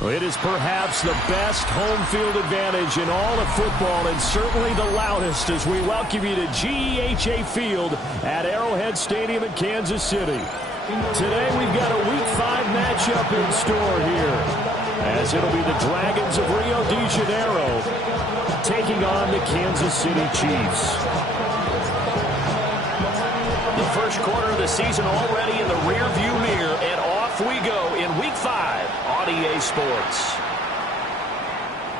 Well, it is perhaps the best home field advantage in all of football, and certainly the loudest, as we welcome you to GEHA Field at Arrowhead Stadium in Kansas City. Today we've got a Week 5 matchup in store here, as it'll be the Dragons of Rio de Janeiro taking on the Kansas City Chiefs. The first quarter of the season already in the rearview mirror, and off we go in Week 5 on EA Sports.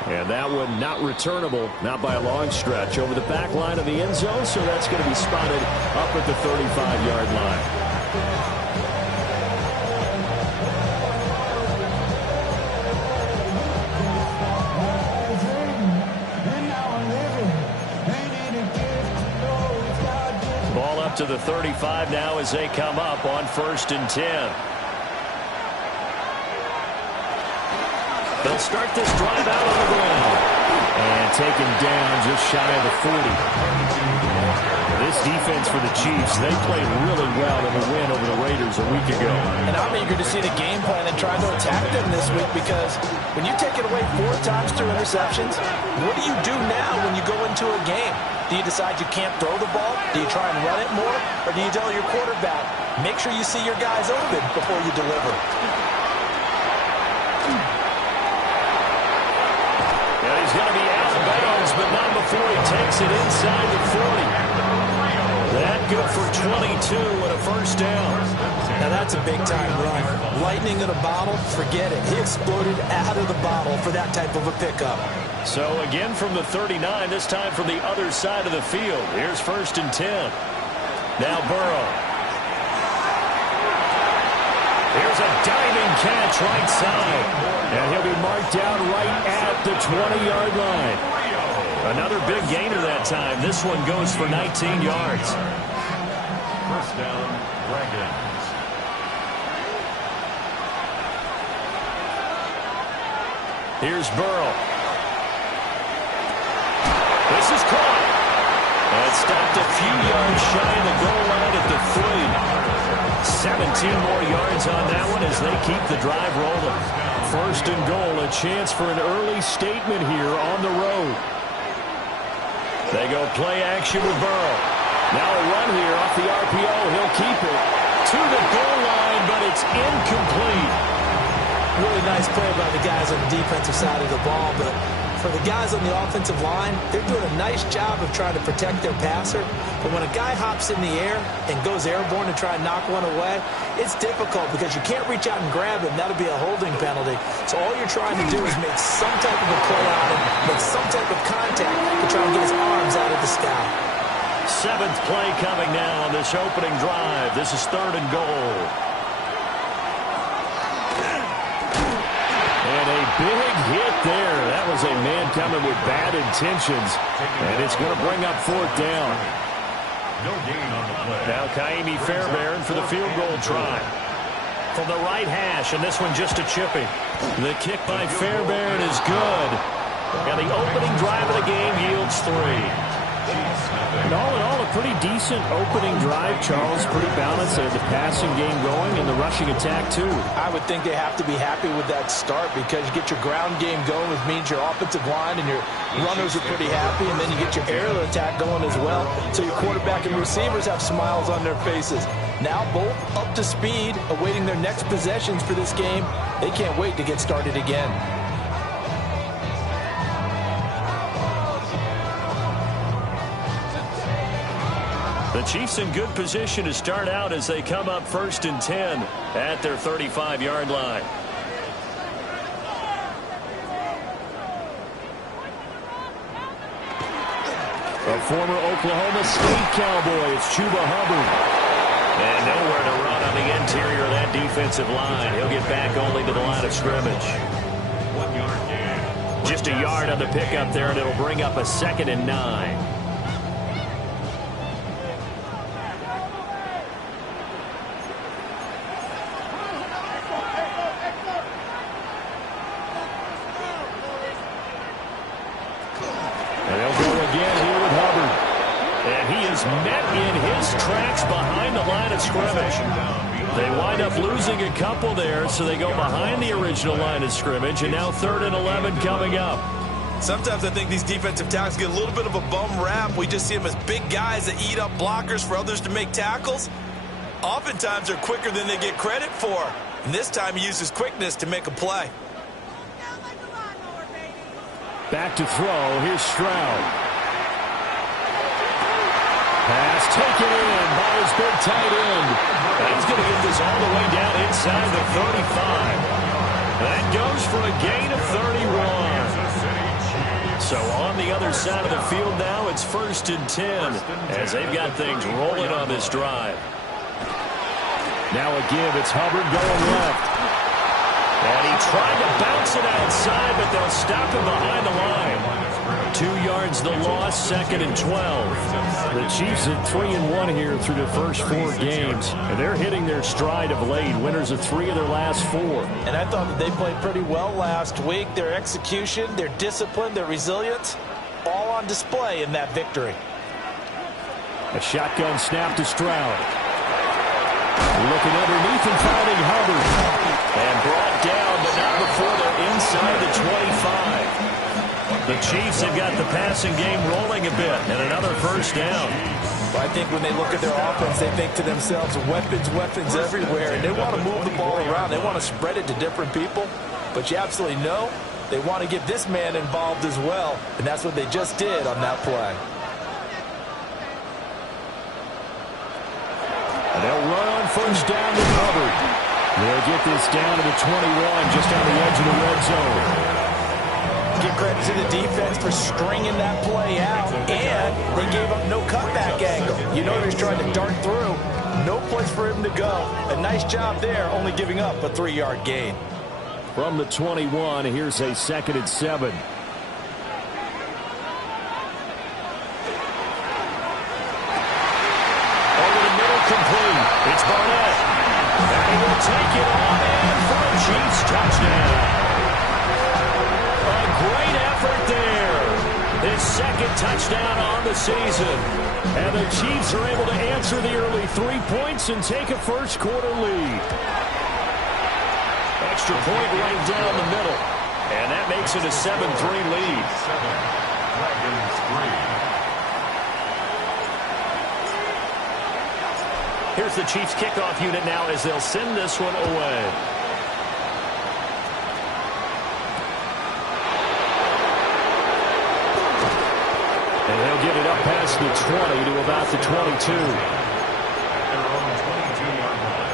And that one not returnable, not by a long stretch, over the back line of the end zone, so that's going to be spotted up at the 35-yard line. To the 35 now as they come up on 1st and 10. They'll start this drive out on the ground. And taken down just shy of the 40. This defense for the Chiefs, they played really well in the win over the Raiders a week ago. And I'm eager to see the game plan and try to attack them this week, because when you take it away 4 times through interceptions, what do you do now when you go into a game? Do you decide you can't throw the ball? Do you try and run it more? Or do you tell your quarterback, make sure you see your guys open before you deliver? Yeah, he's going to be out of bounds, but not before he takes it inside the 40. That good for 22 and a first down. Now that's a big-time run. Lightning in a bottle, forget it. He exploded out of the bottle for that type of a pickup. So again from the 39, this time from the other side of the field. Here's 1st and 10. Now Burrow. Here's a diving catch right side. And he'll be marked down right at the 20-yard line. Another big gainer that time. This one goes for 19 yards. First down, Dragons. Here's Burrow. This is caught. And stopped a few yards shy of the goal line at the 3. 17 more yards on that one as they keep the drive rolling. 1st and goal, a chance for an early statement here on the road. They go play action with Burrow. Now a run here off the RPO. He'll keep it to the goal line, but it's incomplete. Really nice play by the guys on the defensive side of the ball, but for the guys on the offensive line, they're doing a nice job of trying to protect their passer. But when a guy hops in the air and goes airborne to try and knock one away, it's difficult because you can't reach out and grab him. That'll be a holding penalty. So all you're trying to do is make some type of a play on him, make some type of contact to try and get his arms out of the sky. 7th play coming now on this opening drive. This is 3rd and goal. And a big hit there. That was a man coming with bad intentions. And it's going to bring up 4th down. No gain on the play. Now Kaimi Fairbairn for the field goal try. From the right hash, and this one just a chipping. The kick by Fairbairn is good. And the opening drive of the game yields 3. And all in all, a pretty decent opening drive, Charles. Pretty balanced. They had the passing game going and the rushing attack, too. I would think they have to be happy with that start, because you get your ground game going, which means your offensive line and your runners are pretty happy, and then you get your aerial attack going as well. So your quarterback and receivers have smiles on their faces. Now both up to speed, awaiting their next possessions for this game. They can't wait to get started again. The Chiefs in good position to start out as they come up 1st and 10 at their 35-yard line. A former Oklahoma State Cowboy, it's Chuba Hubbard. And nowhere to run on the interior of that defensive line. He'll get back only to the line of scrimmage. 1 yard gain. Just a yard on the pickup there, and it'll bring up a 2nd and 9. Met in his tracks behind the line of scrimmage. They wind up losing a couple there, so they go behind the original line of scrimmage, and now 3rd and 11 coming up. Sometimes I think these defensive tackles get a little bit of a bum rap. We just see them as big guys that eat up blockers for others to make tackles. Oftentimes they're quicker than they get credit for. And this time he uses quickness to make a play. Back to throw. Here's Stroud. Pass taken in by his big tight end. And he's going to get this all the way down inside the 35. That goes for a gain of 31. So on the other side of the field now, it's 1st and 10 as they've got things rolling on this drive. Now a give. It's Hubbard going left. And he tried to bounce it outside, but they'll stop him behind the line. 2 yards the loss, 2nd and 12. The Chiefs at 3-1 here through the first 4 games. And they're hitting their stride of late. Winners of 3 of their last 4. And I thought that they played pretty well last week. Their execution, their discipline, their resilience, all on display in that victory. A shotgun snap to Stroud. Looking underneath and finding Hubbard. And brought down, but not before they're inside the 25. The Chiefs have got the passing game rolling a bit, and another 1st down. Well, I think when they look at their offense, they think to themselves, weapons, weapons everywhere, and they want to move the ball around. They want to spread it to different people, but you absolutely know they want to get this man involved as well, and that's what they just did on that play. And they'll run on 1st down with Hubbard. They'll get this down to the 21, just on the edge of the red zone. Give credit to the defense for stringing that play out, and they gave up no cutback angle. You know he was trying to dart through. No place for him to go. A nice job there, only giving up a 3-yard gain. From the 21, here's a 2nd and 7. Over the middle, complete. It's Barnett. And he will take it on in for a Chiefs touchdown. A great effort there. His 2nd touchdown on the season. And the Chiefs are able to answer the early 3 points and take a first-quarter lead. Extra point right down the middle. And that makes it a 7-3 lead. 7, Dragons 3. Here's the Chiefs kickoff unit now as they'll send this one away. And they'll get it up past the 20 to about the 22. Their own 22-yard line.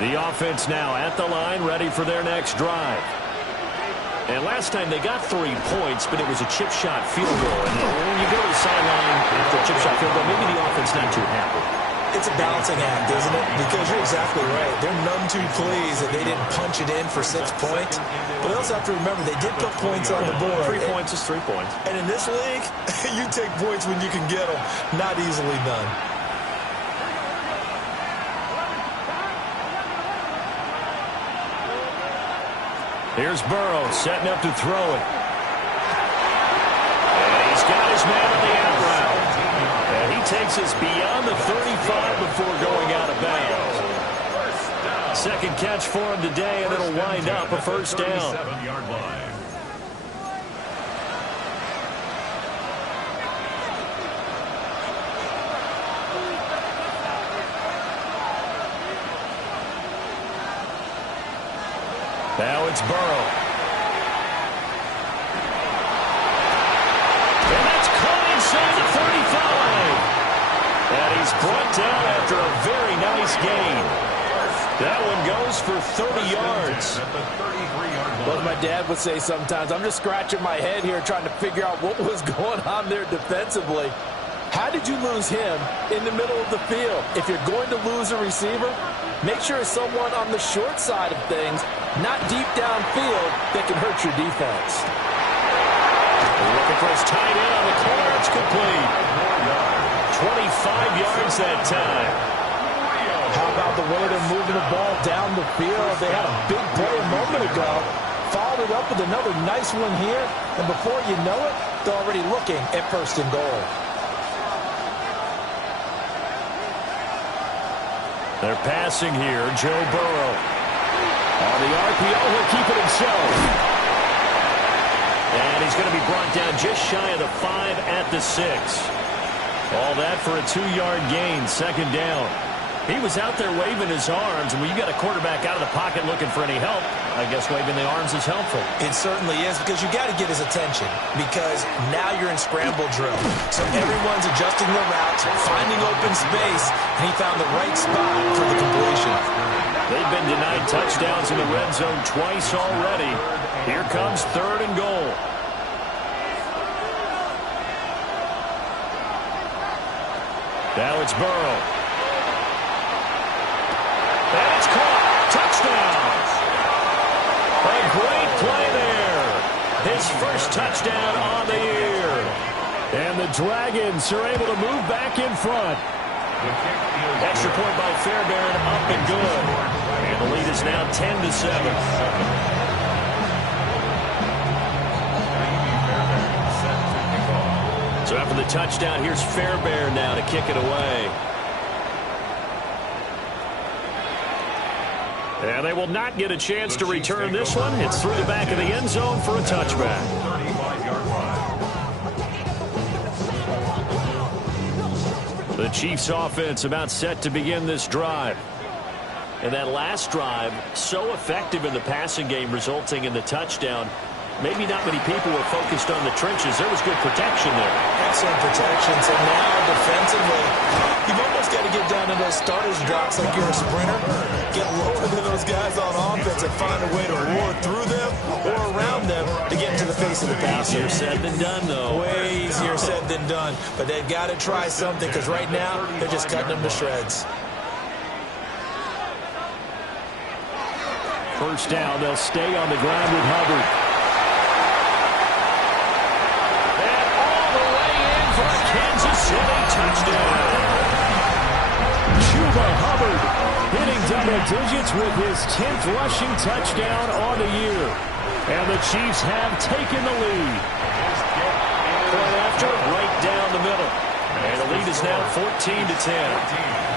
The offense now at the line, ready for their next drive. And last time they got 3 points, but it was a chip shot field goal. And when you go to the sideline after a chip shot field goal, maybe the offense not too happy. It's a balancing act, isn't it? Because you're exactly right. They're none too pleased that they didn't punch it in for 6 points. But they also have to remember they did put points on the board. 3 points is 3 points. And in this league, you take points when you can get them. Not easily done. Here's Burrow setting up to throw it. And he's got his man on the out route. And he takes us beyond the 35 before going out of bounds. 2nd catch for him today, and it'll wind up a 1st down. 7-yard line. Now it's Burrow. And that's caught inside the 35. And he's brought down after a very nice gain. That one goes for 30 yards. At the 33-yard line. Well, as my dad would say sometimes, I'm just scratching my head here trying to figure out what was going on there defensively. How did you lose him in the middle of the field? If you're going to lose a receiver, make sure it's someone on the short side of things, not deep downfield, that can hurt your defense. Looking for his tight end on the corner. It's complete. 25 yards that time. How about the way they're moving the ball down the field? They had a big play a moment ago. Followed it up with another nice one here. And before you know it, they're already looking at 1st and goal. They're passing here. Joe Burrow. On the RPO, he'll keep it himself. And he's going to be brought down just shy of the 5 at the 6. All that for a 2-yard gain, second down. He was out there waving his arms, and when you got a quarterback out of the pocket looking for any help, I guess waving the arms is helpful. It certainly is, because you got to get his attention, because now you're in scramble drill. So everyone's adjusting their routes, finding open space, and he found the right spot for the completion. They've been denied touchdowns in the red zone twice already. Here comes 3rd and goal. Now it's Burrow. And it's caught. Touchdown. A great play there. His first touchdown on the year. And the Dragons are able to move back in front. Extra point by Fairbairn, up and good. And the lead is now 10-7. So after the touchdown, here's Fairbairn now to kick it away. And they will not get a chance to return this one. It's through the back of the end zone for a touchback. 35-yard line. The Chiefs offense about set to begin this drive. And that last drive, so effective in the passing game, resulting in the touchdown. Maybe not many people were focused on the trenches. There was good protection there. Excellent protection. So now defensively, you've almost got to get down to those starters drops like you're a sprinter. Get lower than those guys on offense and find a way to roar through them or around them to get into the face of the passer. Easier said than done, though. Way easier said than done. But they've got to try something, because right now they're just cutting them to shreds. First down, they'll stay on the ground with Hubbard. And all the way in for a Kansas City touchdown. Chuba Hubbard hitting double digits with his 10th rushing touchdown on the year. And the Chiefs have taken the lead. Point after, right down the middle. And the lead is now 14-10.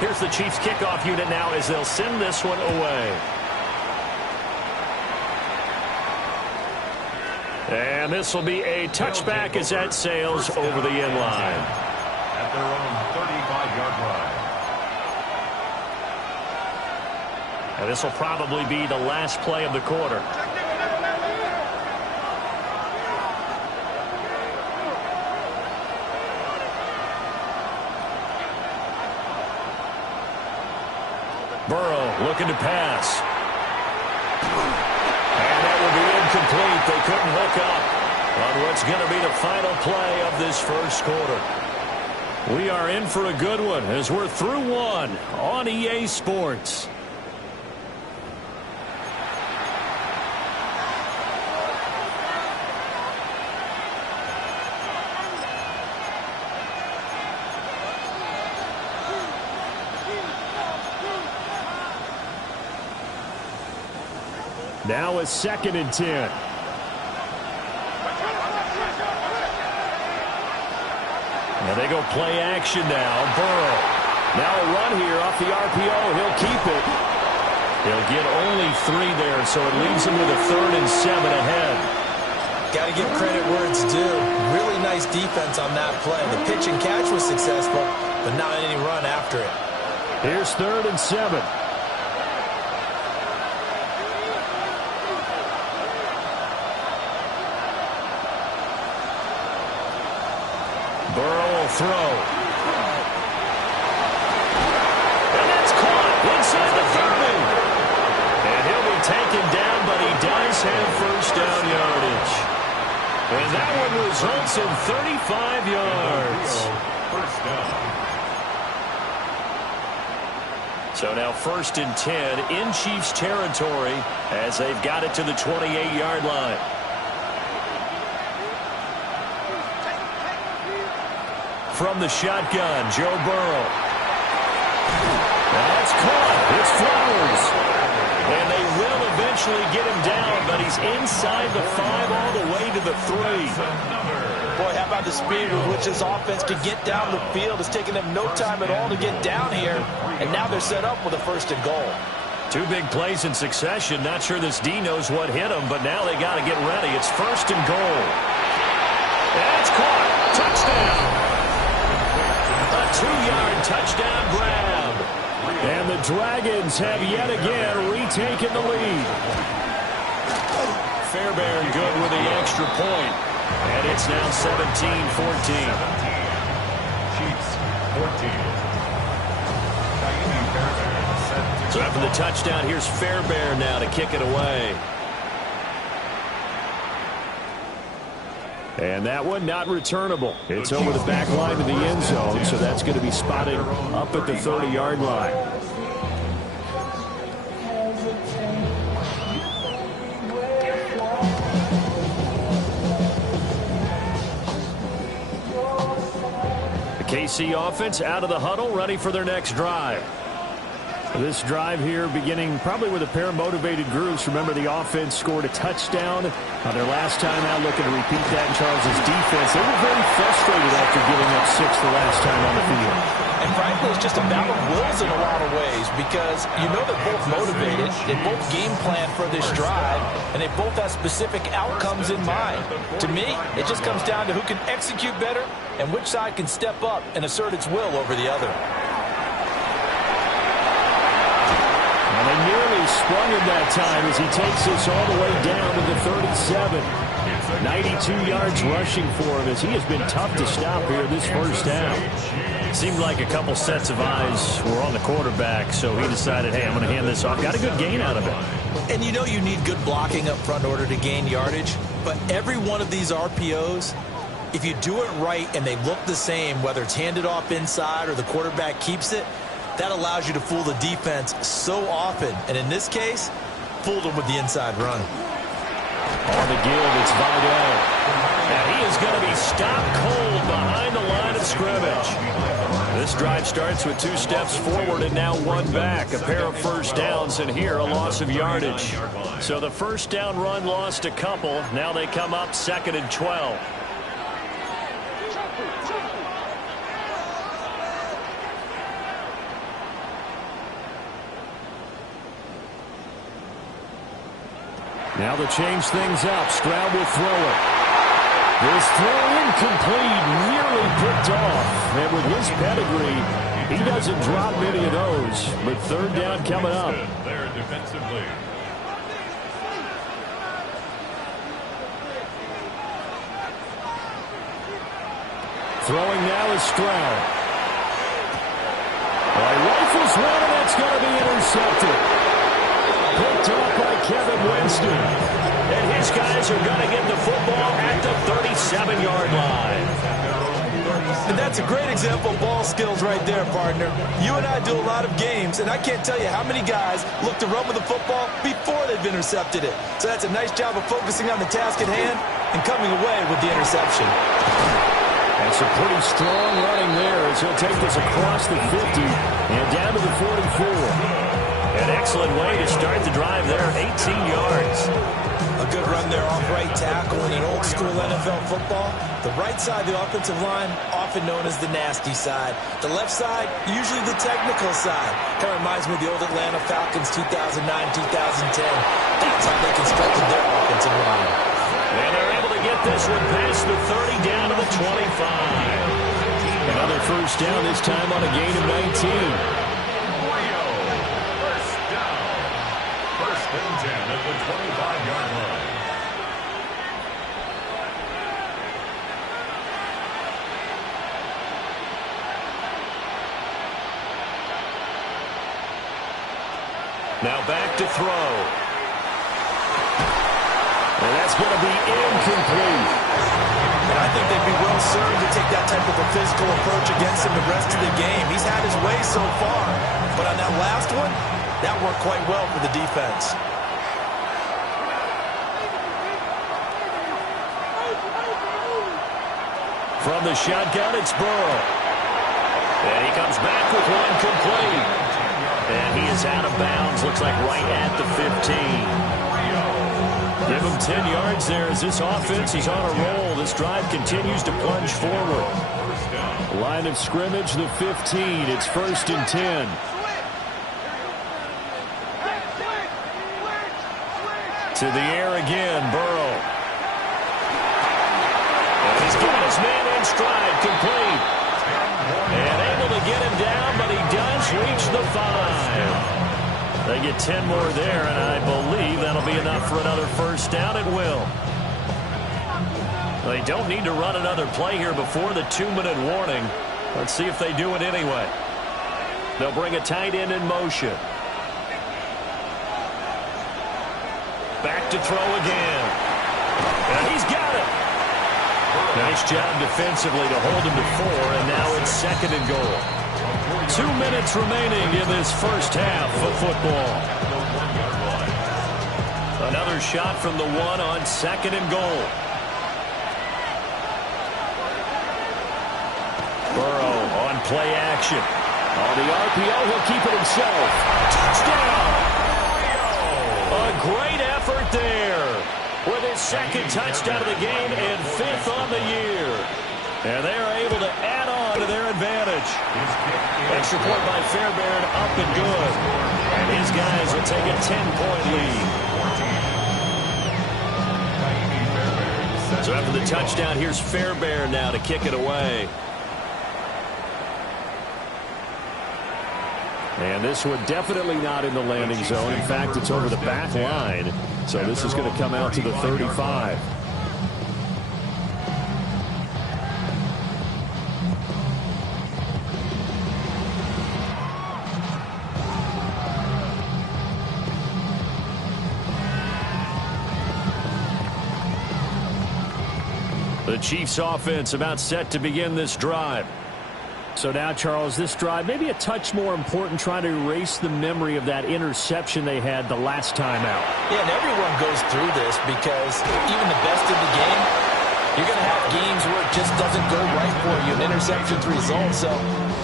Here's the Chiefs kickoff unit now as they'll send this one away. And this will be a touchback as that sails over the end line. At their own 35-yard line. And this will probably be the last play of the quarter. Burrow looking to pass. And that will be incomplete. They couldn't hook up on what's going to be the final play of this first quarter. We are in for a good one as we're through one on EA Sports. Now a 2nd and 10. And they go play action now. Burrow. Now a run here off the RPO. He'll keep it. He'll get only 3 there, so it leaves him with a 3rd and 7 ahead. Got to give credit where it's due. Really nice defense on that play. The pitch and catch was successful, but not any run after it. Here's 3rd and 7. Burrow will throw. And that's caught inside the 30. And he'll be taken down, but he does have first down yardage. And that one results in 35 yards. First down. So now 1st and 10 in Chiefs territory as they've got it to the 28-yard line. From the shotgun, Joe Burrow. That's caught. It's Flowers. And they will eventually get him down, but he's inside the 5 all the way to the 3. Boy, how by the speed with which this offense can get down the field. It's taken them no time at all to get down here, and now they're set up with a 1st and goal. 2 big plays in succession. Not sure this D knows what hit him, but now they got to get ready. It's 1st and goal. That's caught. Touchdown. A 2-yard touchdown grab. And the Dragons have yet again retaken the lead. Fairbairn good with the extra point. And it's now 17-14. Chiefs 14. So after the touchdown, here's Fairbairn now to kick it away. And that one not returnable. It's over the back line of the end zone, so that's going to be spotted up at the 30-yard line. The KC offense out of the huddle, ready for their next drive. This drive here beginning probably with a pair of motivated groups. Remember, the offense scored a touchdown on their last time out, looking to repeat that in Charles' defense. They were very frustrated after giving up 6 the last time on the field. And frankly, it's just a battle of wills in a lot of ways, because you know they're both motivated, they both game plan for this drive, and they both have specific outcomes in mind. To me, it just comes down to who can execute better and which side can step up and assert its will over the other. They nearly sprung him that time as he takes this all the way down to the 37. 92 yards rushing for him as he has been tough to stop here this first down. Seemed like a couple sets of eyes were on the quarterback, so he decided, hey, I'm going to hand this off. Got a good gain out of it. And you know you need good blocking up front in order to gain yardage, but every one of these RPOs, if you do it right and they look the same, whether it's handed off inside or the quarterback keeps it, that allows you to fool the defense so often. And in this case, fooled them with the inside run. On the give, it's Vidal. And he is going to be stopped cold behind the line of scrimmage. This drive starts with 2 steps forward and now 1 back. A pair of first downs, and here a loss of yardage. So the first down run lost a couple. Now they come up 2nd and 12. Now to change things up, Stroud will throw it. This throw incomplete, nearly picked off. And with his pedigree, he doesn't drop many of those. But 3rd down coming up. There defensively. Throwing now is Stroud. Rifles one, and that's going to be intercepted. Picked off by Kevin Winston. And his guys are going to get the football at the 37-yard line. And that's a great example of ball skills right there, partner. You and I do a lot of games, and I can't tell you how many guys look to run with the football before they've intercepted it. So that's a nice job of focusing on the task at hand and coming away with the interception. That's a pretty strong running there as he'll take this across the 50 and down to the 44. An excellent way to start the drive there, 18 yards. A good run there off right tackle in an old-school NFL football. The right side of the offensive line, often known as the nasty side. The left side, usually the technical side. Kind of reminds me of the old Atlanta Falcons 2009-2010. That's how they constructed their offensive line. And they're able to get this one past the 30 down to the 25. Another first down, this time on a gain of 19. First and 10 at the 25-yard line. Now back to throw. And that's going to be incomplete. And I think they'd be well served to take that type of a physical approach against him the rest of the game. He's had his way so far. But on that last one, that worked quite well for the defense. From the shotgun, it's Burrow. And he comes back with one complete. And he is out of bounds, looks like right at the 15. Give him 10 yards there as this offense is on a roll. This drive continues to plunge forward. Line of scrimmage, the 15. It's 1st and 10. To the air again, Burrow. And he's got his man in stride, complete. And able to get him down, but he does reach the 5. They get 10 more there, and I believe that'll be enough for another first down. It will. They don't need to run another play here before the 2-minute warning. Let's see if they do it anyway. They'll bring a tight end in motion. Back to throw again. And he's got it. Nice job defensively to hold him to 4, and now it's 2nd and goal. 2 minutes remaining in this first half of football. Another shot from the 1 on 2nd and goal. Burrow on play action. On the RPO, he'll keep it himself. Touchdown! A great effort there with his 2nd touchdown of the game and 5th on the year. And they are able to add on to their advantage. Extra point by Fairbairn, up and good. And his guys will take a 10-point lead. So after the touchdown, here's Fairbairn now to kick it away. And this one definitely not in the landing zone. In fact, it's over the back line. So this is going to come out to the 35. The Chiefs offense about set to begin this drive. So now, Charles, this drive maybe a touch more important, trying to erase the memory of that interception they had the last time out. Yeah, and everyone goes through this because even the best in the game, you're going to have games where it just doesn't go right for you, and interceptions result. So,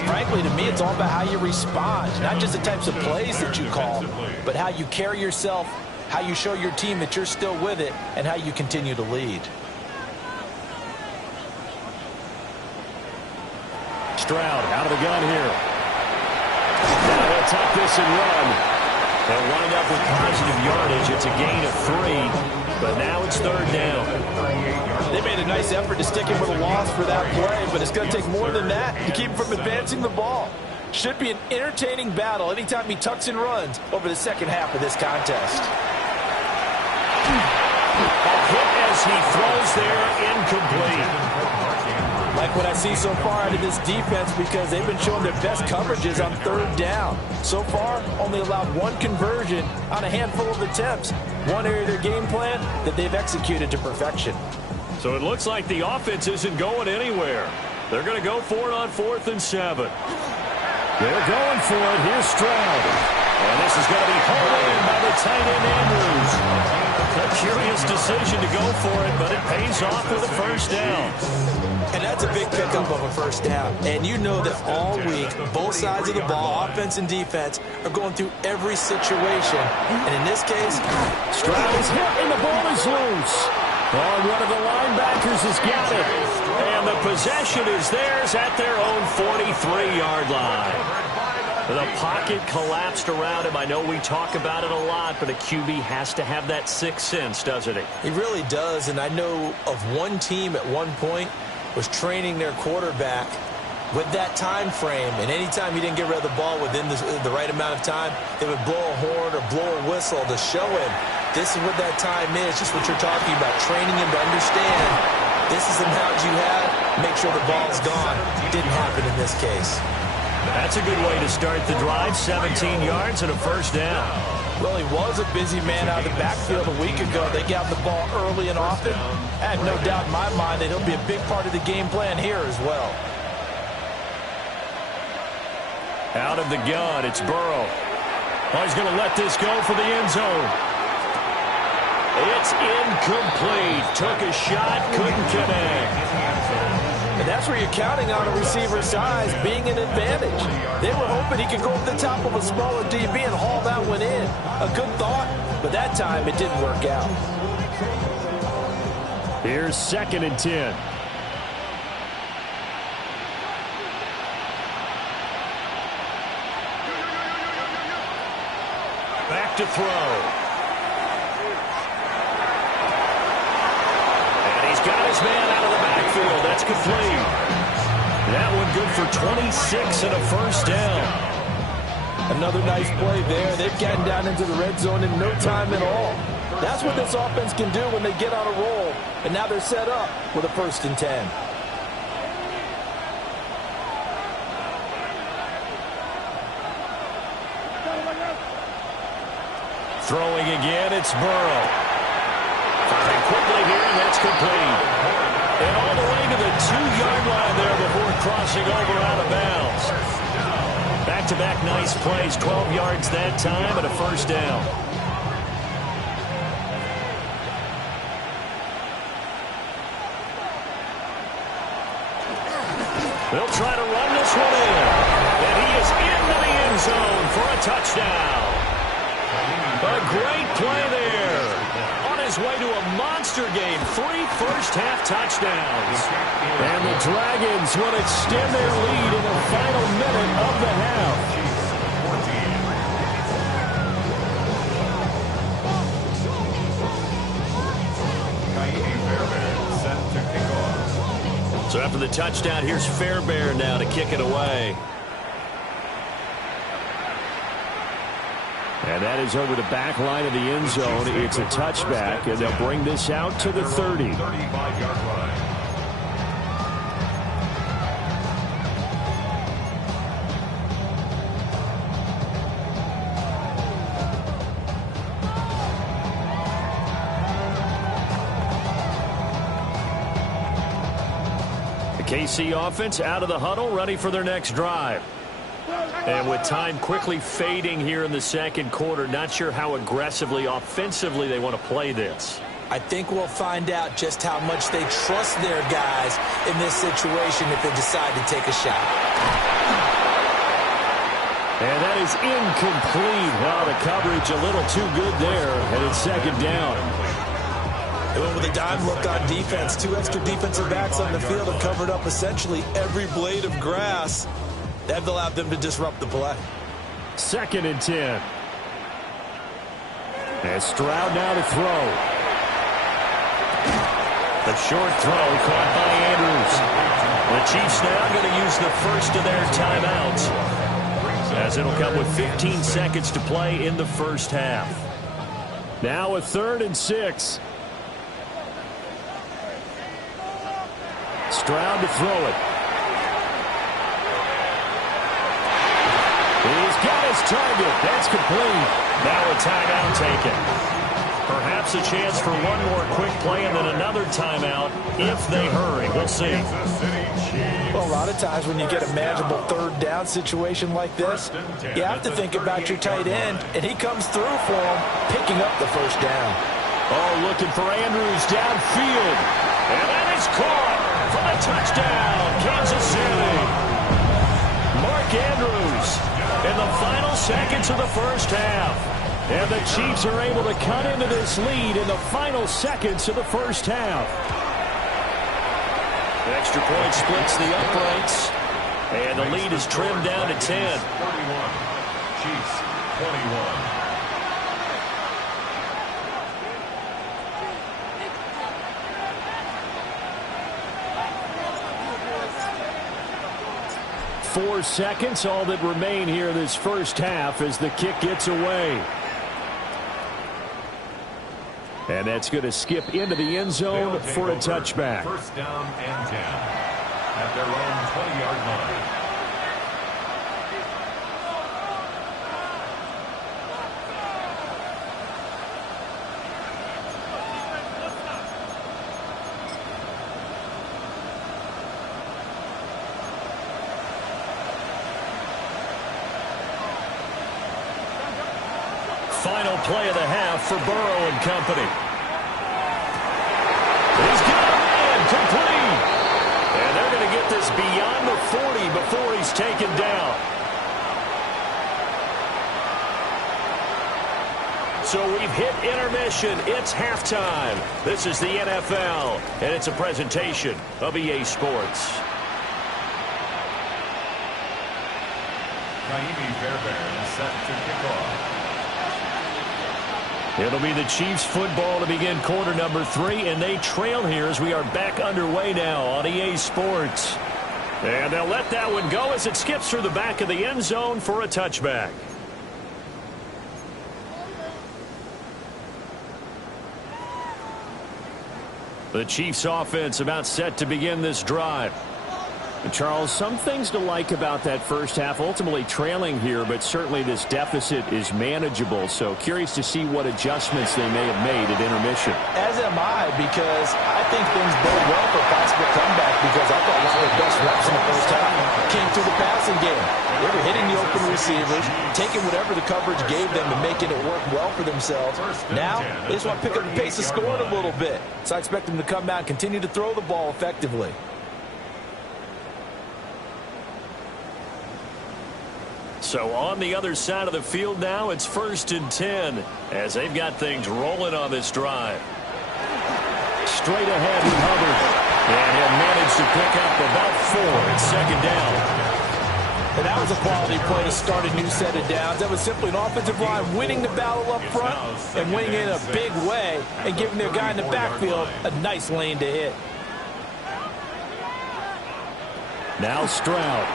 frankly, to me, it's all about how you respond, not just the types of plays that you call, but how you carry yourself, how you show your team that you're still with it, and how you continue to lead. Stroud out of the gun here. Now they'll take this and run. They'll wind up with positive yardage. It's a gain of 3, but now it's 3rd down. They made a nice effort to stick him with a loss for that play, but it's going to take more than that to keep him from advancing the ball. Should be an entertaining battle anytime he tucks and runs over the second half of this contest. A hit as he throws there, incomplete. Like what I see so far out of this defense, because they've been showing their best coverages on 3rd down. So far, only allowed 1 conversion on a handful of attempts. One area of their game plan that they've executed to perfection. So it looks like the offense isn't going anywhere. They're going to go for it on 4th and 7. They're going for it. Here's Stroud. And this is going to be hauled in by the tight end Andrews. A curious decision to go for it, but it pays off with a first down. And that's a big pickup of a first down. And you know that all week, both sides of the ball, offense and defense, are going through every situation. And in this case, Stroud is hit and the ball is loose. Oh, one of the linebackers has got it. And the possession is theirs at their own 43-yard line. The pocket collapsed around him. I know we talk about it a lot, but a QB has to have that 6th sense, doesn't he? He really does. And I know of one team at one point was training their quarterback with that time frame, and anytime he didn't get rid of the ball within the right amount of time, they would blow a horn or blow a whistle to show him this is what that time is, just what you're talking about, training him to understand this is the amount you have, make sure the ball's gone. Didn't happen in this case. That's a good way to start the drive, 17 yards and a first down. Well, he was a busy man out of the backfield a week ago. They got the ball early and often. I have no doubt in my mind that he'll be a big part of the game plan here as well. Out of the gun, it's Burrow. Oh, he's going to let this go for the end zone. It's incomplete. Took a shot, couldn't connect. And that's where you're counting on a receiver's size being an advantage. They were hoping he could go over the top of a smaller DB and haul that one in. A good thought, but that time it didn't work out. Here's 2nd and 10. Back to throw. And he's got his man out of the backfield. That's complete. That one good for 26 and a first down. Another nice play there. They've gotten down into the red zone in no time at all. That's what this offense can do when they get on a roll. And now they're set up with a 1st and 10. Throwing again, it's Burrow. Firing quickly here, and that's complete. And all the way to the 2-yard line there before crossing over out of bounds. Back-to-back nice plays, 12 yards that time and a first down. They'll try to run this one in. And he is into the end zone for a touchdown. A great play there. On his way to a monster game. 3 first-half touchdowns. And the Dragons will extend their lead in the final minute of the half. So after the touchdown, here's Fairbairn now to kick it away. And that is over the back line of the end zone. It's a touchback, and they'll bring this out to the 30. 35-yard line. KC offense out of the huddle, ready for their next drive. And with time quickly fading here in the second quarter, not sure how aggressively, offensively they want to play this. I think we'll find out just how much they trust their guys in this situation if they decide to take a shot. And that is incomplete. Well, the coverage a little too good there, and it's 2nd down. They went with a dime look on defense. 2 extra defensive backs on the field have covered up essentially every blade of grass. That allowed them to disrupt the play. 2nd and 10. And Stroud now to throw. The short throw caught by Andrews. The Chiefs now going to use the first of their timeouts, as it'll come with 15 seconds to play in the first half. Now a 3rd and 6. Stroud to throw it. He's got his target. That's complete. Now a timeout taken. Perhaps a chance for one more quick play and then another timeout if they hurry. We'll see. Well, a lot of times when you get a manageable 3rd down situation like this, you have to think about your tight end, and he comes through for him, picking up the first down. Oh, looking for Andrews downfield. And that is caught for the touchdown, Kansas City. Mark Andrews in the final seconds of the first half. And the Chiefs are able to cut into this lead in the final seconds of the first half. The extra point splits the uprights. And the lead is trimmed down to 10. 41. Chiefs 21. Four seconds, all that remain here this first half as the kick gets away. And that's going to skip into the end zone for a touchback. First down and 10 at their own 20-yard line. Final play of the half for Burrow and company. He's got a man complete. And they're going to get this beyond the 40 before he's taken down. So we've hit intermission. It's halftime. This is the NFL, and it's a presentation of EA Sports. Naimi Fairbairn is set to kick off. It'll be the Chiefs football to begin quarter number 3, and they trail here as we are back underway now on EA Sports. And they'll let that one go as it skips through the back of the end zone for a touchback. The Chiefs offense about set to begin this drive. Charles, some things to like about that first half. Ultimately trailing here, but certainly this deficit is manageable. So curious to see what adjustments they may have made at intermission. As am I, because I think things bode well for a possible comeback, because I thought a lot of the best reps in the first half came through the passing game. They were hitting the open receivers, taking whatever the coverage gave them and making it work well for themselves. Now, they just want to pick up the pace of scoring a little bit. So I expect them to come out and continue to throw the ball effectively. So on the other side of the field now, it's 1st and 10 as they've got things rolling on this drive. Straight ahead with Hubbard. And he'll manage to pick up about 4 at second down. And that was a quality play to start a new set of downs. That was simply an offensive line winning the battle up front and winning in a big way and giving their guy in the backfield a nice lane to hit. Now Stroud.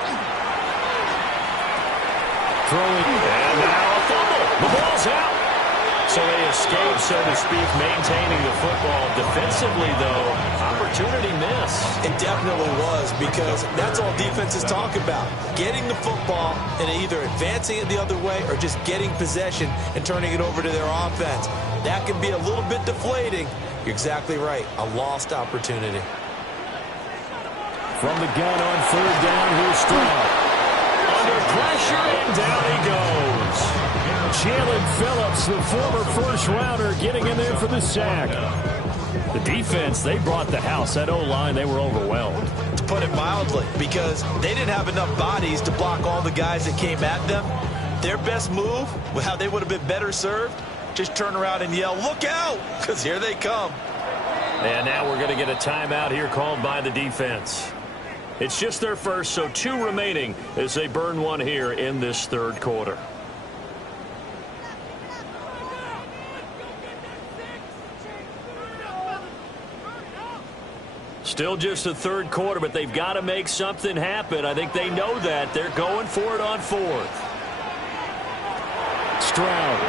Throwing, and now a fumble. The ball's out. So they escape, so to speak, maintaining the football. Defensively, though, opportunity miss. It definitely was, because that's all defenses talk about. Getting the football and either advancing it the other way or just getting possession and turning it over to their offense. That can be a little bit deflating. You're exactly right. A lost opportunity. From the gun on 3rd down, here's Stroud. Under pressure, and down he goes. Jalen Phillips, the former first-rounder, getting in there for the sack. The defense, they brought the house. That O-line, they were overwhelmed. To put it mildly, because they didn't have enough bodies to block all the guys that came at them. Their best move, how they would have been better served, just turn around and yell, "Look out!" because here they come. And now we're going to get a timeout here called by the defense. It's just their first, so 2 remaining as they burn one here in this 3rd quarter. Still just the 3rd quarter, but they've got to make something happen. I think they know that. They're going for it on 4th. Stroud.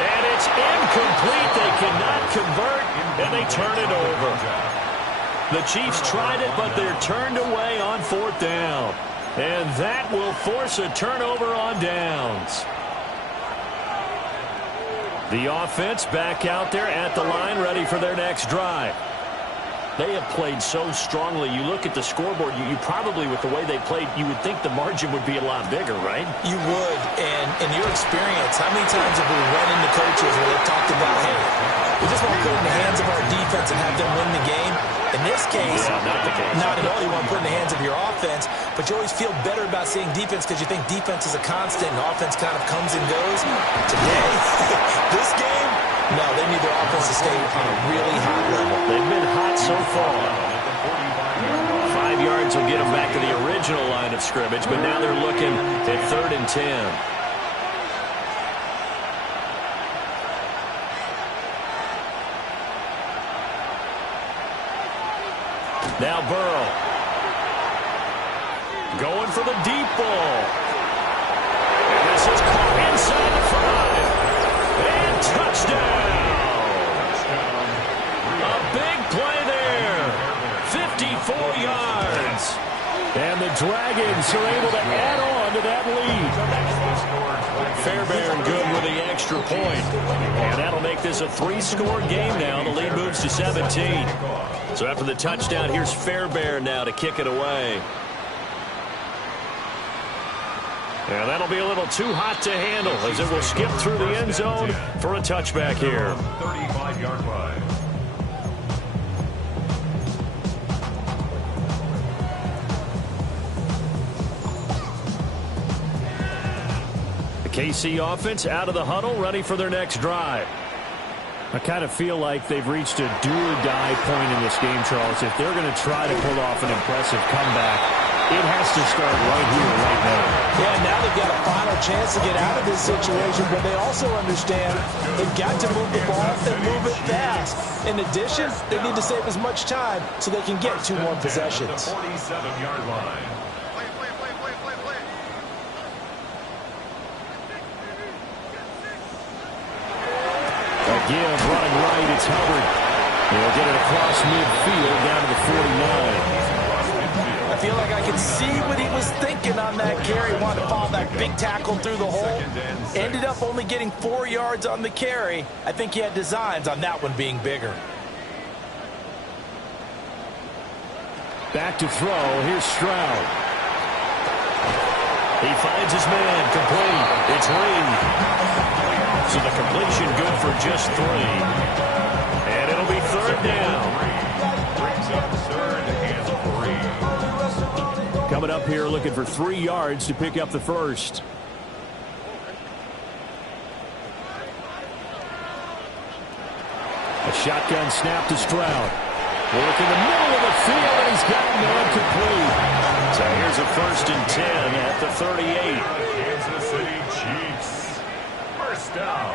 And it's incomplete. They cannot convert, and they turn it over. The Chiefs tried it, but they're turned away on 4th down. And that will force a turnover on downs. The offense back out there at the line, ready for their next drive. They have played so strongly. You look at the scoreboard, you probably, with the way they played, you would think the margin would be a lot bigger, right? You would. And in your experience, how many times have we run into coaches where they've talked about, hey, we just want to put it in the hands of our defense and have them win the game? In this case, not the case. Not at all. You want to put it in the hands of your offense, but you always feel better about seeing defense because you think defense is a constant and offense kind of comes and goes. Today, this game, no, they need their offense to stay on a really high level. They've been hot so far. 5 yards will get them back to the original line of scrimmage, but now they're looking at 3rd and 10. Now Burrow. Going for the deep ball. And this is caught inside the 5. And touchdown. A big play there. 54 yards. And the Dragons are able to add on to that lead. Fairbairn good with the extra point. And that'll make this a 3-score game now. The lead moves to 17. So after the touchdown, here's Fairbairn now to kick it away. And that'll be a little too hot to handle as it will skip through the end zone for a touchback here. 35-yard line. KC offense out of the huddle, ready for their next drive. I kind of feel like they've reached a do-or-die point in this game, Charles. If they're going to try to pull off an impressive comeback, it has to start right here, right now. Yeah, now they've got a final chance to get out of this situation, but they also understand they've got to move the ball and move it fast. In addition, they need to save as much time so they can get 2 more possessions. 47-yard line. Give running right, it's Hubbard. They'll get it across midfield down to the 49. I feel like I can see what he was thinking on that carry. Wanted to follow that big tackle through the hole. Ended up only getting 4 yards on the carry. I think he had designs on that one being bigger. Back to throw. Here's Stroud. He finds his man. Complete. It's Reed. So the completion good for just 3. And it'll be 3rd down. Brings up 3rd and 3. Coming up here looking for 3 yards to pick up the first. A shotgun snap to Stroud. Work in the middle of the field, and he's got a man complete. So here's a 1st and 10 at the 38. Kansas City Chiefs. First down.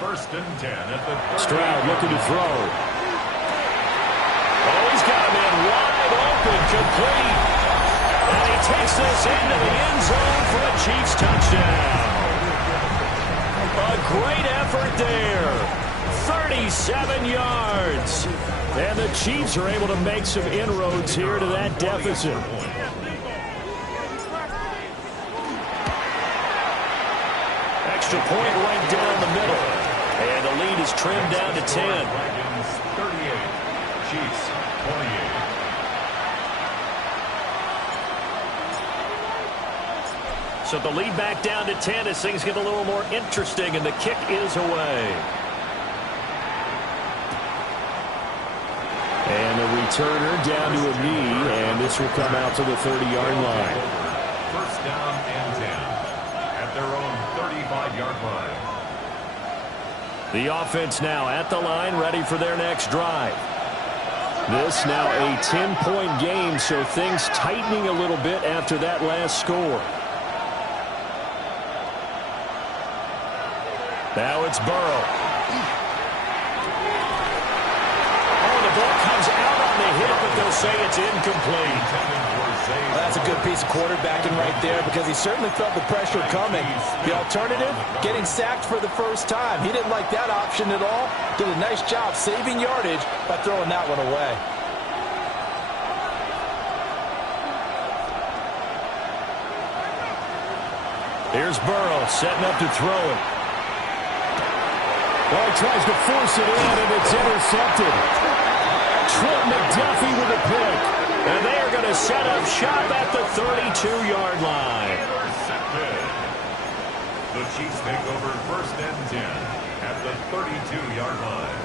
1st and 10 at the 38. Stroud looking to throw. Oh, he's got a man wide open, complete. And he takes this into the end zone for a Chiefs touchdown. A great effort there. 37 yards. And the Chiefs are able to make some inroads here to that deficit. Extra point right down the middle. And the lead is trimmed down to 10. Dragons 38. Chiefs 28. So the lead back down to 10 as things get a little more interesting, and the kick is away. And the returner down to a knee, and this will come out to the 30-yard line. 1st down and 10 at their own 35-yard line. The offense now at the line, ready for their next drive. This now a 10-point game, so things tightening a little bit after that last score. Now it's Burrow. Ball comes out on the hit, but they'll say it's incomplete. Well, that's a good piece of quarterbacking right there because he certainly felt the pressure coming. The alternative, getting sacked for the first time. He didn't like that option at all. Did a nice job saving yardage by throwing that one away. Here's Burrow setting up to throw it. Well, he tries to force it in, and it's intercepted. Trent McDuffie with a pick. And they are going to set up shop at the 32-yard line. Intercepted. The Chiefs take over 1st and 10 at the 32-yard line.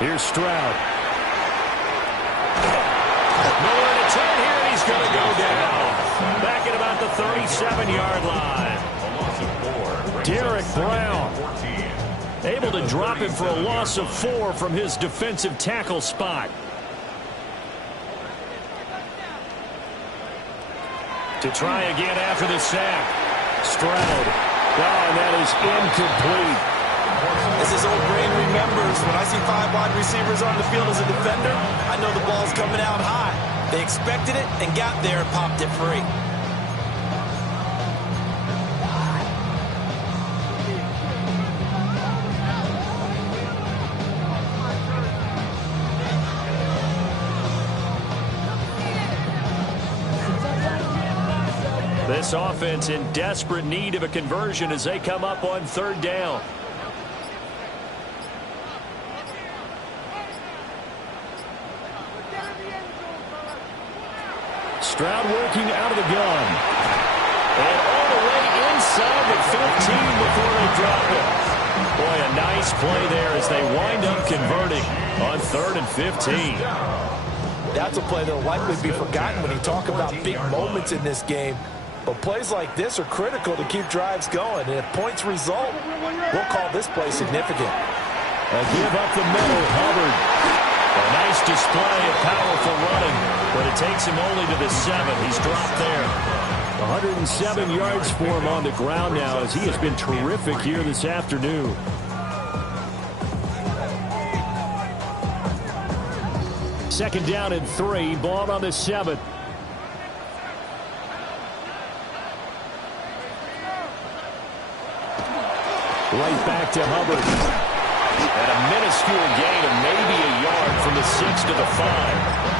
Here's Stroud. Nowhere to turn here, and he's going to go down. Back at about the 37-yard line. Derek Brown able to drop him for a loss of 4 from his defensive tackle spot. To try again after the sack. Stroud. Oh, and that is incomplete. As his old brain remembers, when I see 5 wide receivers on the field as a defender, I know the ball's coming out high. They expected it and got there and popped it free. This offense in desperate need of a conversion as they come up on 3rd down. Stroud working out of the gun. And all the way before they drop it. Boy, a nice play there as they wind up converting on 3rd and 15. That's a play that will likely be forgotten when you talk about big moments in this game. But plays like this are critical to keep drives going. And if points result, we'll call this play significant. A give up the middle, Hubbard. A nice display of powerful running, but it takes him only to the 7. He's dropped there. 107 yards for him on the ground now as he has been terrific here this afternoon. Second down and 3, ball on the 7. Right back to Hubbard. And a minuscule gain of maybe a yard from the 6 to the 5.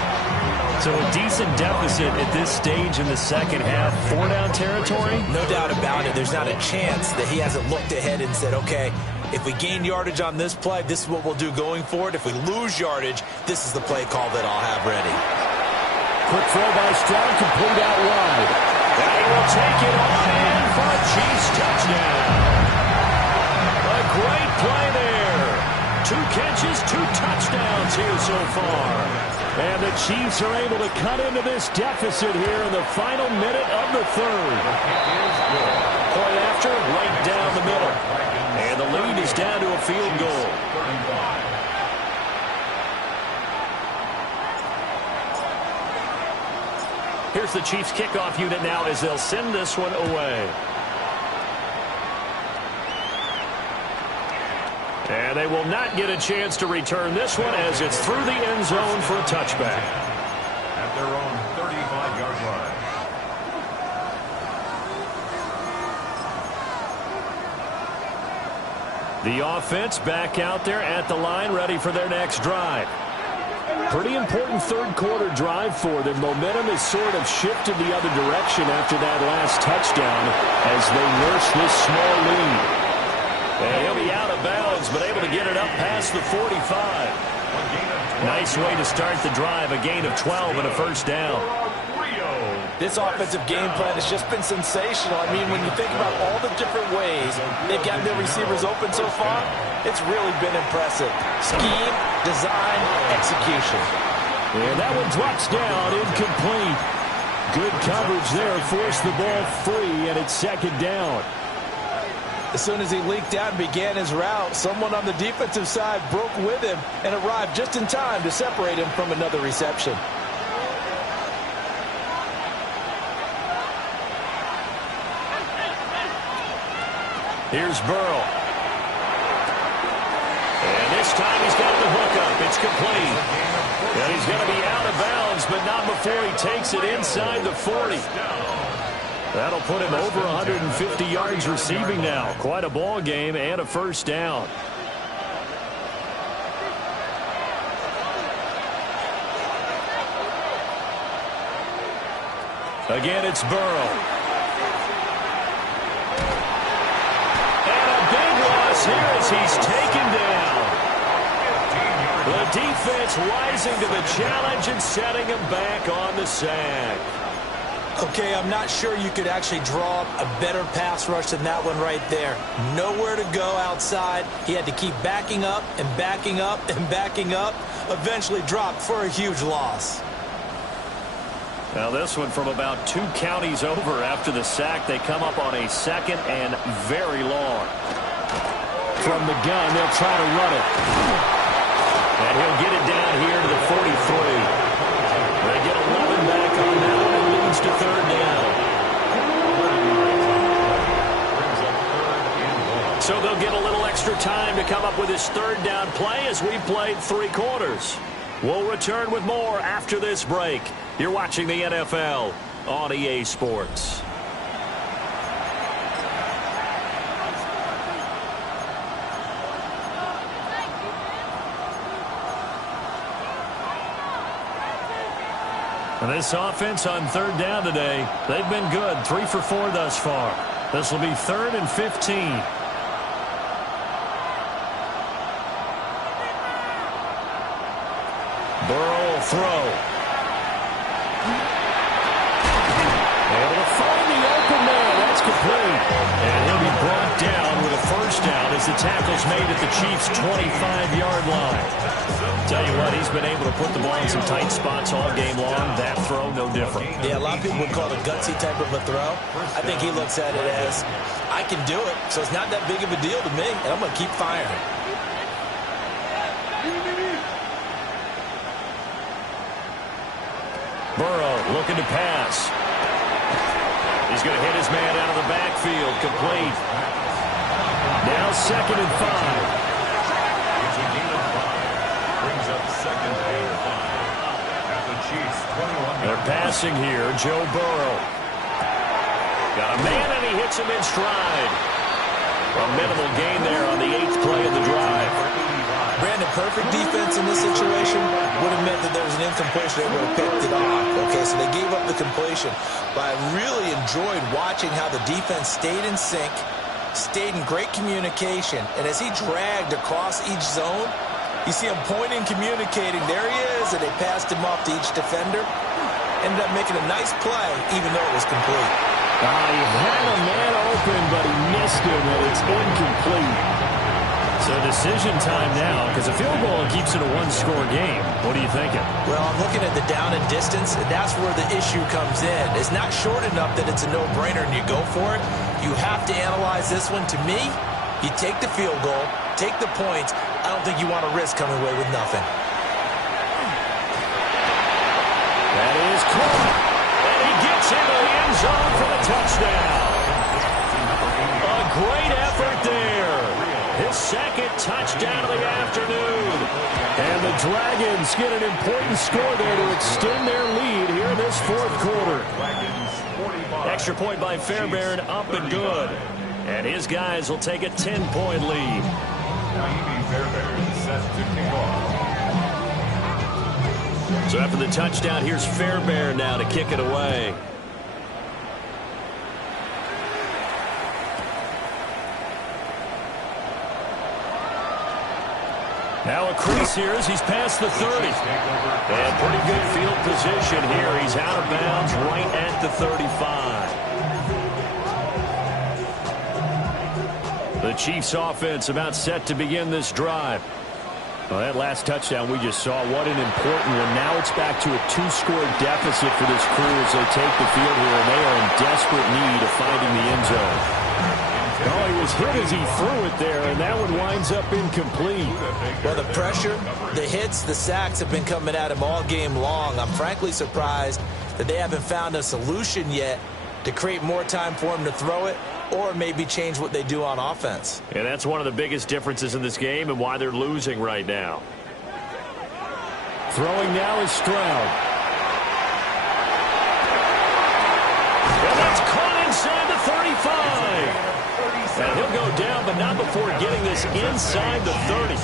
So a decent deficit at this stage in the second half. 4-down territory? No doubt about it. There's not a chance that he hasn't looked ahead and said, okay, if we gain yardage on this play, this is what we'll do going forward. If we lose yardage, this is the play call that I'll have ready. Quick throw by Stroud, complete out wide. And he will take it on in for a Chiefs touchdown. A great play there. 2 catches, 2 touchdowns here so far. And the Chiefs are able to cut into this deficit here in the final minute of the 3rd. Point after, right down the middle. And the lead is down to a field goal. Here's the Chiefs kickoff unit now as they'll send this one away. And they will not get a chance to return this one as it's through the end zone for a touchback. At their own 35-yard line. The offense back out there at the line, ready for their next drive. Pretty important third quarter drive for them. Momentum has sort of shifted the other direction after that last touchdown as they nurse this small lead. And he'll be out of bounds, but able to get it up past the 45. Nice way to start the drive, a gain of 12 and a first down. This offensive game plan has just been sensational. I mean, when you think about all the different ways they've gotten their receivers open so far, it's really been impressive. Scheme, design, execution. And that one drops down, incomplete. Good coverage there, forced the ball free, and it's second down. As soon as he leaked out and began his route, someone on the defensive side broke with him and arrived just in time to separate him from another reception. Here's Burrow. And this time he's got the hook up. It's complete. And he's going to be out of bounds, but not before he takes it inside the 40. That'll put him over 150 yards receiving now. Quite a ball game and a first down. Again, it's Burrow. Here as he's taken down. The defense rising to the challenge and setting him back on the sack. Okay, I'm not sure you could actually draw up a better pass rush than that one right there. Nowhere to go outside. He had to keep backing up and backing up and backing up. Eventually dropped for a huge loss. Now this one from about 2 counties over after the sack. They come up on a 2nd and very long. From the gun, they'll try to run it. And he'll get it down here to the 43. They get 11 back on that one. It leads to 3rd down. So they'll get a little extra time to come up with this 3rd down play as we played 3 quarters. We'll return with more after this break. You're watching the NFL on EA Sports. And this offense on 3rd down today, they've been good. 3 for 4 thus far. This will be 3rd and 15. Burrow will throw. Able to find the open man. That's complete. And he'll be as the tackle's made at the Chiefs' 25-yard line. Tell you what, he's been able to put the ball in some tight spots all game long. That throw, no different. Yeah, a lot of people would call it a gutsy type of a throw. I think he looks at it as, I can do it, so it's not that big of a deal to me, and I'm going to keep firing. Burrow looking to pass. He's going to hit his man out of the backfield. Complete. Now 2nd and 5. It's a gain of 5. Brings up 2nd and 5. At the Chiefs' 21. They're passing here. Joe Burrow. Got a man, and he hits him in stride. A minimal gain there on the 8th play of the drive. Brandon, perfect defense in this situation would have meant that there was an incompletion. They would have picked it off. Okay, so they gave up the completion. But I really enjoyed watching how the defense stayed in sync, stayed in great communication, and as he dragged across each zone, you see him pointing, communicating. There he is, and they passed him off to each defender. Ended up making a nice play, even though it was complete. He had a man open, but he missed him, and it's incomplete. So decision time now, because a field goal keeps it a one-score game. What are you thinking? Well, I'm looking at the down and distance, and that's where the issue comes in. It's not short enough that it's a no-brainer and you go for it. You have to analyze this one. To me, you take the field goal, take the points. I don't think you want to risk coming away with nothing. That is caught. And he gets into the end zone for the touchdown. A great effort there. His 2nd touchdown of the afternoon. And the Dragons get an important score there to extend their lead here in this 4th quarter. Extra point by Fairbairn, up and good. And his guys will take a 10-point lead. Fairbairn set to kick off. So after the touchdown, here's Fairbairn now to kick it away. Now a crease here as he's past the 30. And pretty good field position here. He's out of bounds right at the 35. The Chiefs offense about set to begin this drive. Well, that last touchdown we just saw, what an important one. Now it's back to a 2-score deficit for this crew as they take the field here, and they are in desperate need of finding the end zone. Oh, he was hit as he threw it there, and that one winds up incomplete. Well, the pressure, the hits, the sacks have been coming at him all game long. I'm frankly surprised that they haven't found a solution yet to create more time for him to throw it or maybe change what they do on offense. And that's one of the biggest differences in this game and why they're losing right now. Throwing now is Stroud. And that's caught inside the 35. And he'll go down, but not before getting this inside the 30.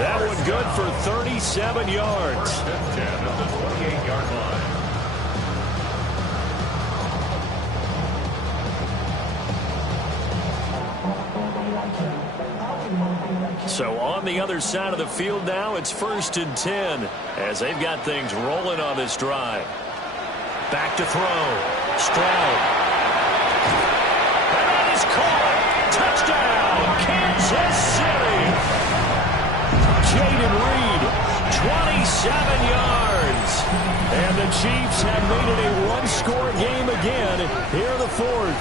That one good for 37 yards. 10 at the 28-yard line. So on the other side of the field now, it's 1st and 10 as they've got things rolling on this drive. Back to throw. Stroud. And that is caught. Touchdown, Kansas City. Jaden Reed, 27 yards. And the Chiefs have made it a one-score game again here in the 4th.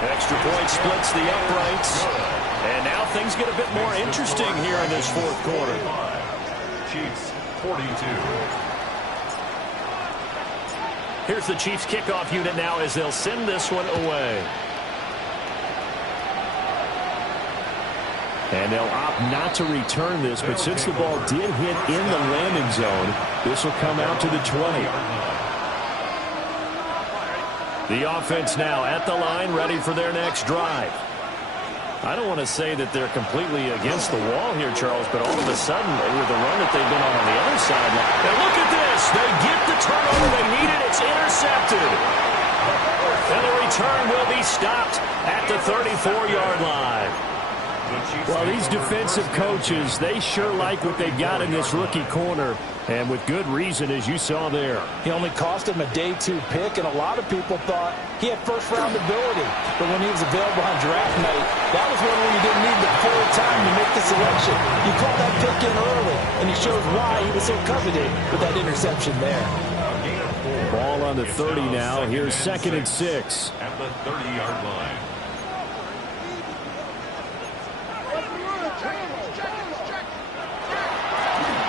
Extra point splits the uprights. And now things get a bit more interesting here in this 4th quarter. Chiefs 42. Here's the Chiefs kickoff unit now as they'll send this one away. And they'll opt not to return this, but since the ball did hit in the landing zone, this will come out to the 20. The offense now at the line, ready for their next drive. I don't want to say that they're completely against the wall here, Charles, but all of a sudden, with the run that they've been on the other side, and look at this. They get the turnover they needed. It's intercepted. And the return will be stopped at the 34-yard line. Well, these defensive coaches, they sure like what they've got in this rookie corner, and with good reason, as you saw there. He only cost him a day 2 pick, and a lot of people thought he had first-round ability. But when he was available on draft night, that was one where you didn't need the full time to make the selection. You called that pick in early, and he shows why he was so coveted with that interception there. Ball on the 30 now. Here's 2nd and 6. At the 30-yard line.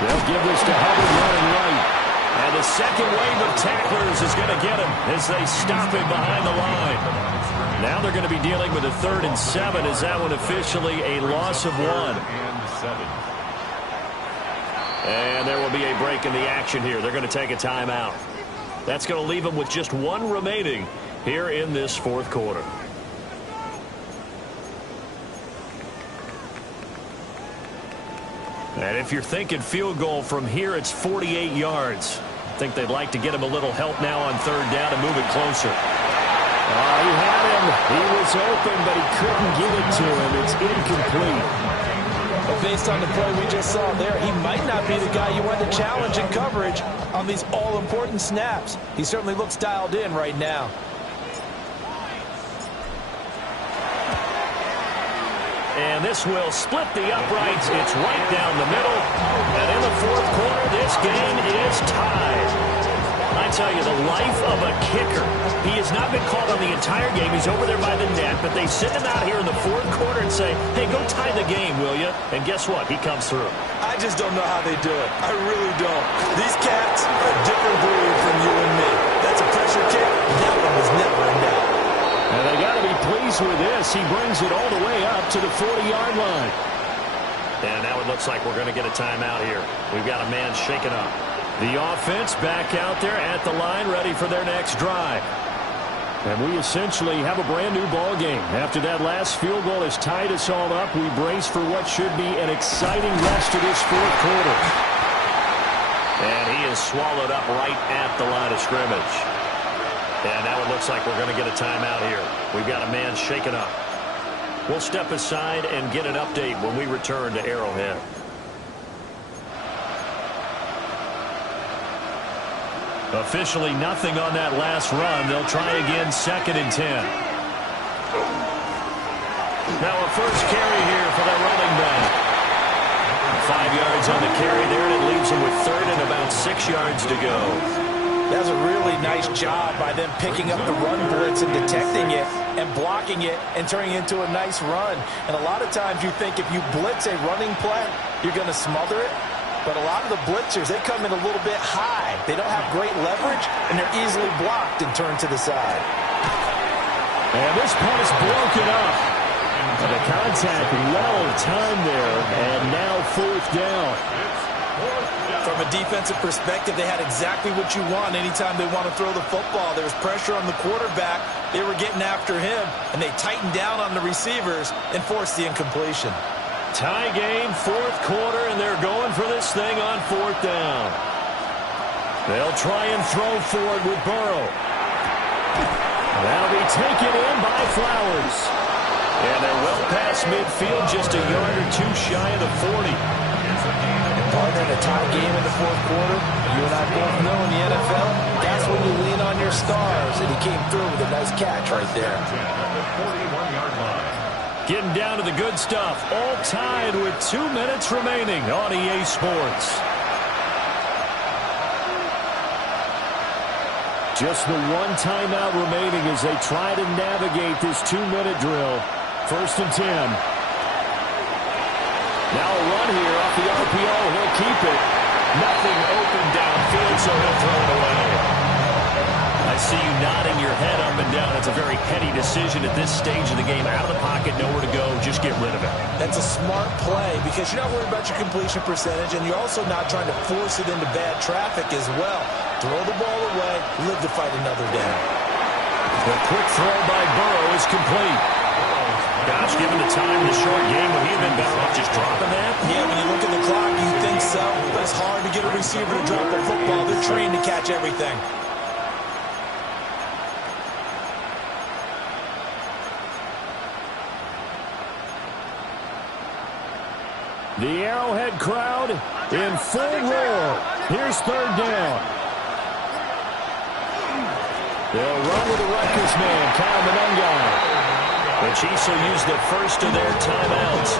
They'll give this to Hubbard running right. And the second wave of tacklers is going to get him as they stop him behind the line. Now they're going to be dealing with a 3rd and 7. Is that one officially a loss of 1? And 7. And there will be a break in the action here. They're going to take a timeout. That's going to leave them with just 1 remaining here in this 4th quarter. And if you're thinking field goal from here, it's 48 yards. I think they'd like to get him a little help now on 3rd down and move it closer. He had him. He was open, but he couldn't get it to him. It's incomplete. But based on the play we just saw there, he might not be the guy you want to challenge in coverage on these all-important snaps. He certainly looks dialed in right now. And this will split the uprights. It's right down the middle. And in the 4th quarter, this game is tied. I tell you, the life of a kicker. He has not been called on the entire game. He's over there by the net. But they send him out here in the 4th quarter and say, hey, go tie the game, will you? And guess what? He comes through. I just don't know how they do it. I really don't. These cats are a different breed from you and me. That's a pressure kick. That one was never in doubt. And they got to be pleased with this. He brings it all the way up to the 40-yard line. And now it looks like we're going to get a timeout here. We've got a man shaken up. The offense back out there at the line, ready for their next drive. And we essentially have a brand-new ball game. After that last field goal has tied us all up, we brace for what should be an exciting rest of this 4th quarter. And he is swallowed up right at the line of scrimmage. And now it looks like we're going to get a timeout here. We've got a man shaken up. We'll step aside and get an update when we return to Arrowhead. Officially nothing on that last run. They'll try again 2nd and 10. Now a first carry here for the running back. 5 yards on the carry there, and it leaves him with 3rd and about 6 yards to go. That was a really nice job by them picking up the run blitz and detecting it and blocking it and turning it into a nice run. And a lot of times you think if you blitz a running play, you're going to smother it. But a lot of the blitzers, they come in a little bit high. They don't have great leverage, and they're easily blocked and turned to the side. And this punt is broken up. And the contact well timed there, and now 4th down. From a defensive perspective, they had exactly what you want anytime they want to throw the football. There was pressure on the quarterback. They were getting after him, and they tightened down on the receivers and forced the incompletion. Tie game, 4th quarter, and they're going for this thing on 4th down. They'll try and throw forward with Burrow. That'll be taken in by Flowers. And they're well past midfield, just a yard or 2 shy of the 40. Partner, in a tie game in the 4th quarter, you and I both know in the NFL, that's when you lean on your stars, and he came through with a nice catch right there. Getting down to the good stuff, all tied with 2 minutes remaining on EA Sports. Just the 1 timeout remaining as they try to navigate this 2-minute drill. 1st and 10. Now a run here off the RPO. He'll keep it. Nothing open downfield, so he'll throw it away. I see you nodding your head up and down. It's a very heady decision at this stage of the game. Out of the pocket, nowhere to go. Just get rid of it. That's a smart play because you're not worried about your completion percentage, and you're also not trying to force it into bad traffic as well. Throw the ball away, live to fight another down. The quick throw by Burrow is complete. Gosh, given the time in the short game, would he have been better off just dropping that? Yeah, when you look at the clock, you think so. But it's hard to get a receiver to drop the football. They're trained to catch everything. The Arrowhead crowd in full roar. Here's third down. They'll run with the Rutgers man, Kyle Monangai. The Chiefs will use the first of their timeouts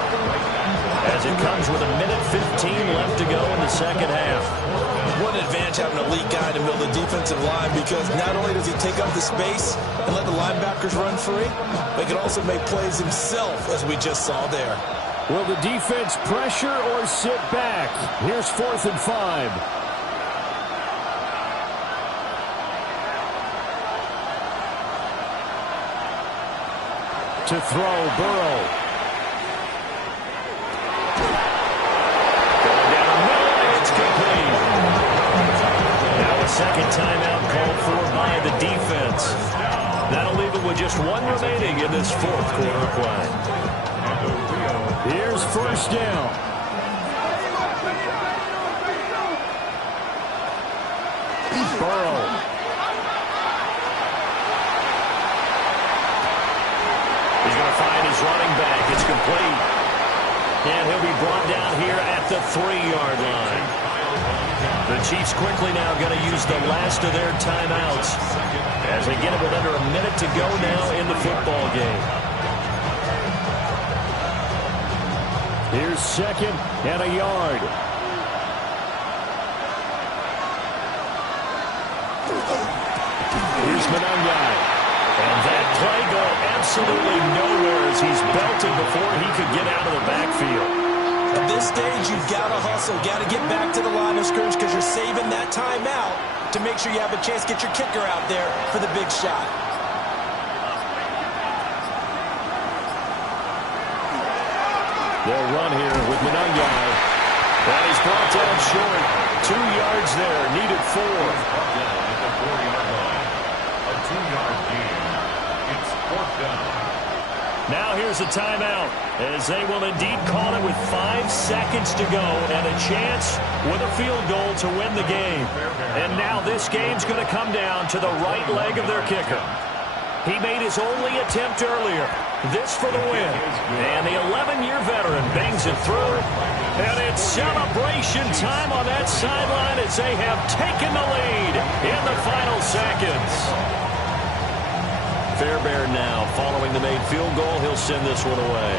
as it comes with 1:15 left to go in the second half. What an advantage having an elite guy in the middle of the defensive line, because not only does he take up the space and let the linebackers run free, but he can also make plays himself, as we just saw there. Will the defense pressure or sit back? Here's 4th and 5. To throw, Burrow. Going down the middle, and it's complete. Now a second timeout called for by the defense. That'll leave it with just one remaining in this fourth quarter play. Here's first down. Burrow. He's going to find his running back. It's complete. And he'll be brought down here at the 3-yard line. The Chiefs quickly now going to use the last of their timeouts as they get it with under a minute to go now in the football game. Here's second and a yard. Here's Monangai. And that play going absolutely nowhere as he's belted before he could get out of the backfield. At this stage, you've got to hustle, got to get back to the line of scrimmage, because you're saving that timeout to make sure you have a chance to get your kicker out there for the big shot. They'll run here with Monangai. And he's brought down short. 2 yards there, needed 4. At the 4-yard line. A 2-yard gain. It's 4th down. Now here's a timeout, as they will indeed call it with 5 seconds to go and a chance with a field goal to win the game. And now this game's going to come down to the right leg of their kicker. He made his only attempt earlier. This for the win. And the 11-year veteran bangs it through. And it's celebration time on that sideline as they have taken the lead in the final seconds. Fairbairn now, following the made field goal, he'll send this one away.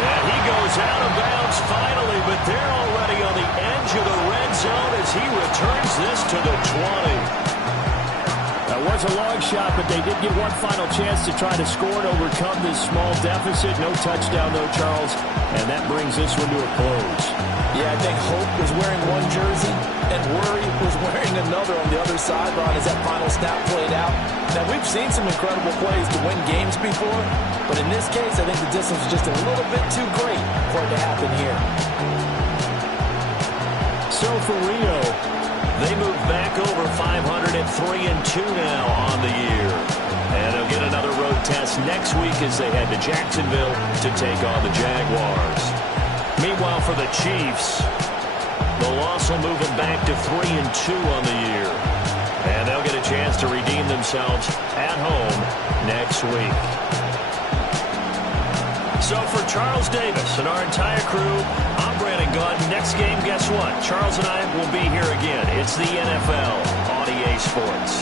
And he goes out of bounds finally, but they're already on the edge of the red zone as he returns this to the 20. That was a long shot, but they did get one final chance to try to score and overcome this small deficit. No touchdown, though, Charles, and that brings this one to a close. Yeah, I think Hope was wearing one jersey and Worry was wearing another on the other sideline as that final snap played out. Now, we've seen some incredible plays to win games before, but in this case, I think the distance was just a little bit too great for it to happen here. So for Rio, they move back over 500 at 3-2 now on the year. And they'll get another road test next week as they head to Jacksonville to take on the Jaguars. Meanwhile, for the Chiefs, the loss will move them back to 3-2 on the year. And they'll get a chance to redeem themselves at home next week. So for Charles Davis and our entire crew, I'm Brandon Gunn. Next game, guess what? Charles and I will be here again. It's the NFL on EA Sports.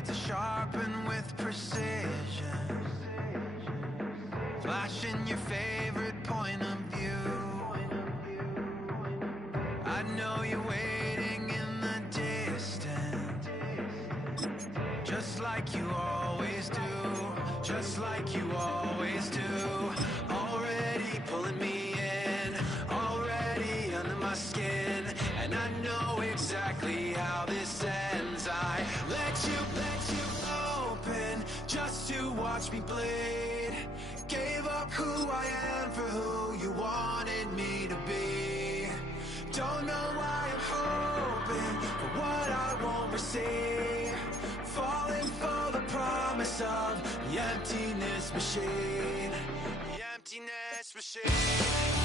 blades are sharpened with precision, flashing your favorite point of view. I know you're waiting in the distance, just like you always do, just like you always do. Already pulling me in, already under my skin, and I know exactly how this ends. I let you open just to watch me bleed. Gave up who I am for who you wanted me to be. Don't know why I'm hoping for what I won't receive. Falling for the promise of the emptiness machine. The emptiness machine.